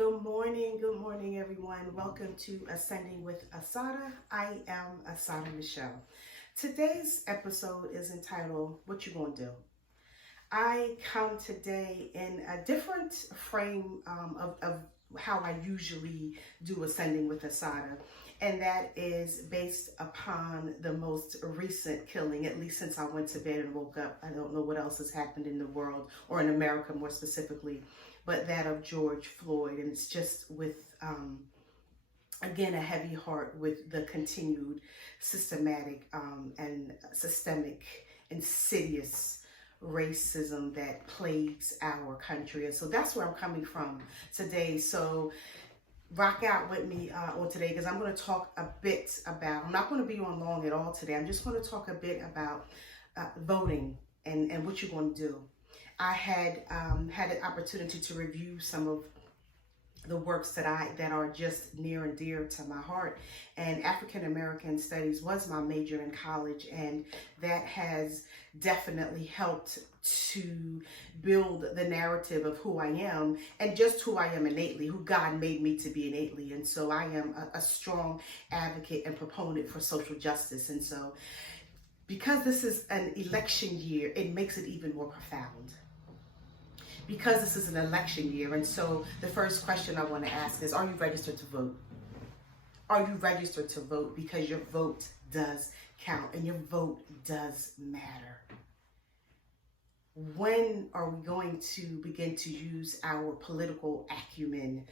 Good morning, everyone. Welcome to Ascending with Assata. I am Assata Michelle. Today's episode is entitled, What You Gonna Do? I come today in a different frame of how I usually do Ascending with Assata, and that is based upon the most recent killing, at least since I went to bed and woke up. I don't know what else has happened in the world, or in America more specifically, but that of George Floyd. And it's just with, again, a heavy heart with the continued systematic and systemic, insidious racism that plagues our country. And so that's where I'm coming from today. So rock out with me on today, because I'm going to talk a bit about, I'm not going to be on long at all today. I'm just going to talk a bit about voting and what you're going to do. I had had an opportunity to review some of the works that are just near and dear to my heart, and African American Studies was my major in college, and that has definitely helped to build the narrative of who I am, and just who I am innately, who God made me to be innately. And so I am a strong advocate and proponent for social justice. And so because this is an election year, it makes it even more profound, because this is an election year. And so the first question I want to ask is, are you registered to vote? Are you registered to vote? Because your vote does count and your vote does matter. When are we going to begin to use our political acumen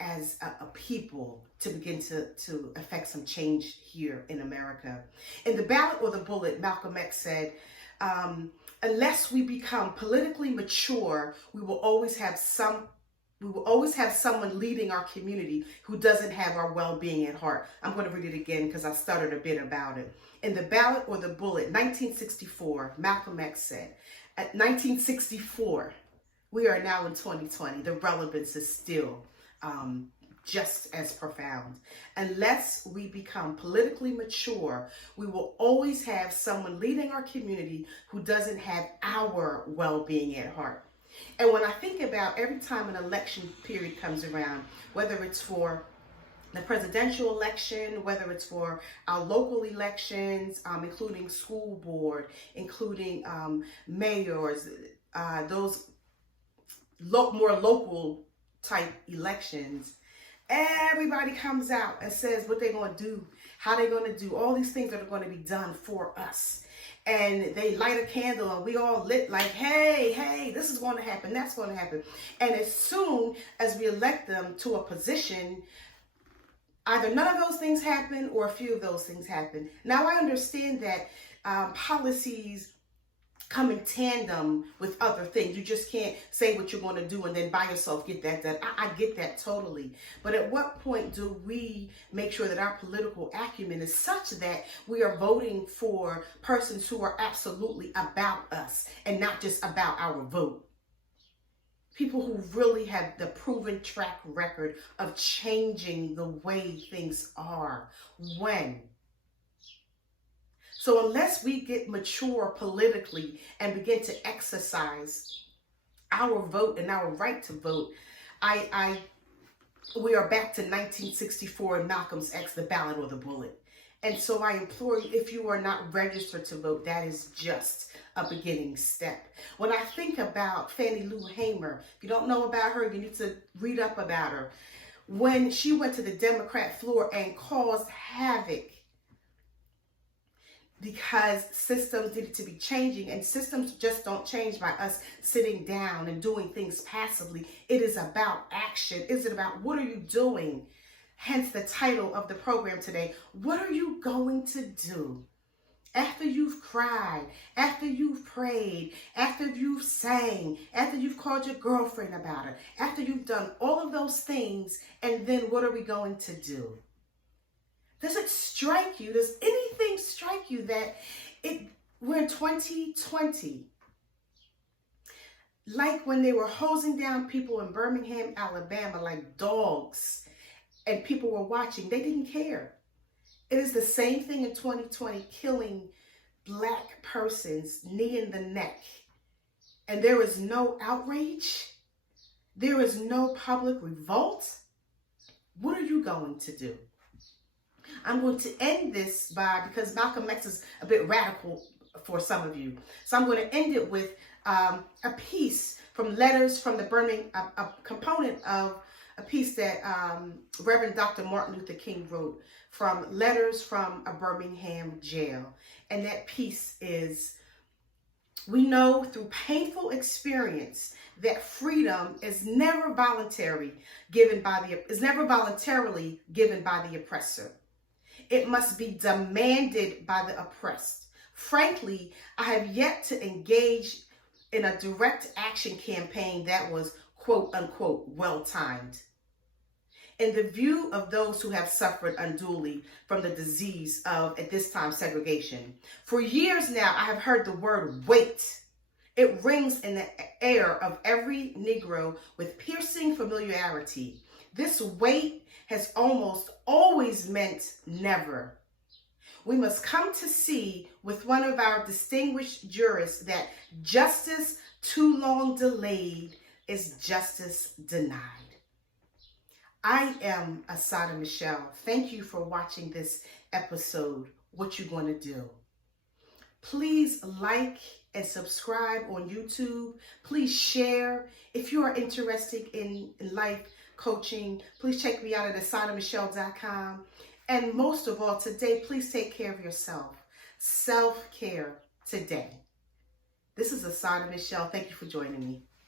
as a people to begin to affect some change here in America? In The Ballot or the Bullet, Malcolm X said, unless we become politically mature, we will always have someone leading our community who doesn't have our well-being at heart. I'm going to read it again because I stuttered a bit about it. In The Ballot or the Bullet, 1964, Malcolm X said, at 1964, we are now in 2020. The relevance is still just as profound. Unless we become politically mature, we will always have someone leading our community who doesn't have our well-being at heart. And when I think about every time an election period comes around, whether it's for the presidential election, whether it's for our local elections, including school board, including mayors, those more local type elections, everybody comes out and says what they're going to do, how they're going to do all these things that are going to be done for us. And they light a candle and we all lit like, hey, this is going to happen, that's going to happen. And as soon as we elect them to a position, either none of those things happen or a few of those things happen. Now, I understand that policies come in tandem with other things. You just can't say what you're going to do and then by yourself get that done. I get that totally. But at what point do we make sure that our political acumen is such that we are voting for persons who are absolutely about us and not just about our vote? People who really have the proven track record of changing the way things are. When? So unless we get mature politically and begin to exercise our vote and our right to vote, we are back to 1964 and Malcolm's X, The Ballot or the Bullet. And so I implore you, if you are not registered to vote, that is just a beginning step. When I think about Fannie Lou Hamer, if you don't know about her, you need to read up about her. When she went to the Democrat floor and caused havoc, because systems needed to be changing, and systems just don't change by us sitting down and doing things passively. It is about action. Is it about what are you doing? Hence the title of the program today. What are you going to do after you've cried, after you've prayed, after you've sang, after you've called your girlfriend about it, after you've done all of those things, and then what are we going to do? Does it strike you? Does anything strike you that we're in 2020? Like when they were hosing down people in Birmingham, Alabama, like dogs, and people were watching, they didn't care. It is the same thing in 2020, killing Black persons, knee in the neck, and there is no outrage. there is no public revolt, what are you going to do? I'm going to end this because Malcolm X is a bit radical for some of you. So I'm going to end it with a piece from Letters from the Burning, a component of a piece that Reverend Dr. Martin Luther King wrote from Letters from a Birmingham Jail. And that piece is, we know through painful experience that freedom is never voluntarily given by the oppressor. It must be demanded by the oppressed. Frankly, I have yet to engage in a direct action campaign that was quote unquote well-timed. In the view of those who have suffered unduly from the disease of, at this time, segregation, for years now I have heard the word wait. It rings in the air of every Negro with piercing familiarity. This wait has almost always meant never. We must come to see with one of our distinguished jurists that justice too long delayed is justice denied. I am Assata Michelle. Thank you for watching this episode, What You Gonna Do. Please like and subscribe on YouTube. Please share. If you are interested in life coaching, please check me out at AssataMichelle.com. And most of all, today, please take care of yourself. Self-care today. This is Assata Michelle. Thank you for joining me.